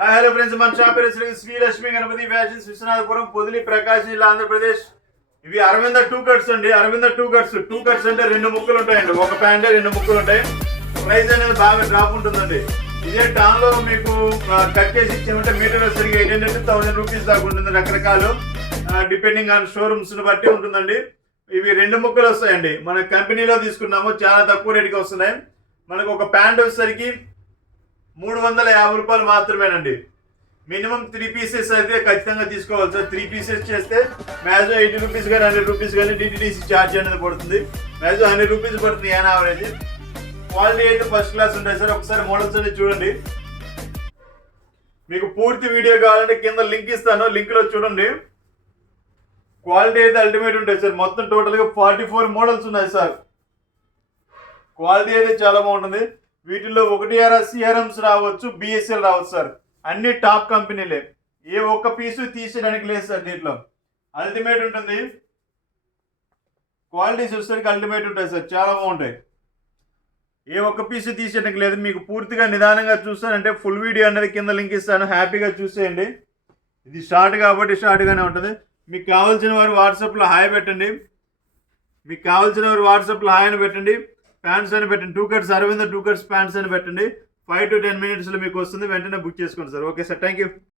Hi hello friends, మన shop పేరు Srilakshmi Ganapati fashions, Viswanathapuram, Podili, ప్రకాశం జిల్లా, ఆంధ్రప్రదేశ్. ఇవి అరవింద టూ కట్స్ అండి. అరవింద టూ కట్స్ అంటే 2 ముక్కలు ఉంటాయండి. ఒక ప్యాంట్ 2 ముక్కలు ఉంటాయి. ప్రైస్ అనేది బాగా డ్రాప్ ఉంటుందండి. ఇదే టాన్ లో మీకు కట్ చేసి ఇచ్చామంటే మీటర్ వచ్చేసరికి 800-1000 రూపీస్ దాకా ఉంటుంది. రకరకాలు డిపెండింగ్ ఆన్ షోరూమ్స్ బట్టి ఉంటుందండి. ఇవి 2 ముక్కలు వస్తాయండి. మన కంపెనీలో తీసుకున్నాము, చాలా తక్కువ రేటుకి వస్తున్నాయి. మనకు ఒక ప్యాంట్ వచ్చేసరికి 350 రూపాయలు మాత్రమేనండి. మినిమం 3 పీసెస్ అయితే ఖచ్చితంగా తీసుకోవాలి సార్. 3 పీసెస్ చేస్తే మ్యాక్సిమం 80 రూపీస్ కానీ 100 రూపీస్ కానీ డిటిడిసి ఛార్జ్ అనేది పడుతుంది. మ్యాక్సిమం 100 రూపీస్ పడుతుంది యాన్ యావరేజ్. క్వాలిటీ అయితే ఫస్ట్ క్లాస్ ఉంటాయి సార్. ఒకసారి మోడల్స్ అనేది చూడండి. మీకు పూర్తి వీడియో కావాలంటే కింద లింక్ ఇస్తాను, లింక్లో చూడండి. క్వాలిటీ అయితే అల్టిమేట్ ఉంటాయి సార్. మొత్తం టోటల్గా 44 మోడల్స్ ఉన్నాయి సార్. క్వాలిటీ అయితే చాలా బాగుంటుంది. వీటిల్లో 1 సిఆర్ఎంస్ రావచ్చు, బిఎస్ఎల్ రావచ్చు సార్. అన్ని టాప్ కంపెనీలే. ఏ ఒక్క పీసు తీసేయడానికి లేదు సార్. దీంట్లో అల్టిమేట్ ఉంటుంది. క్వాలిటీ చూసేసరికి అల్టిమేట్ ఉంటాయి సార్, చాలా బాగుంటాయి. ఏ ఒక్క పీసు తీసేయడానికి లేదు. మీకు పూర్తిగా నిదానంగా చూస్తానంటే ఫుల్ వీడియో అనేది కింద లింక్ ఇస్తాను, హ్యాపీగా చూసేయండి. ఇది షార్ట్ కాబట్టి షార్ట్గానే ఉంటుంది. మీకు కావాల్సిన వారు వాట్సాప్లో హాయ్ పెట్టండి. మీకు కావాల్సిన వారు వాట్సాప్లో హాయ్ అని పెట్టండి. ప్యాంట్స్ అని పెట్టండి. 2 కట్స్ అరవింద 2 కట్స్ ప్యాంట్స్ అని పెట్టండి. 5 to 10 minutes మీకు వస్తుంది. వెంటనే బుక్ చేసుకోండి sir. Okay sir, thank you.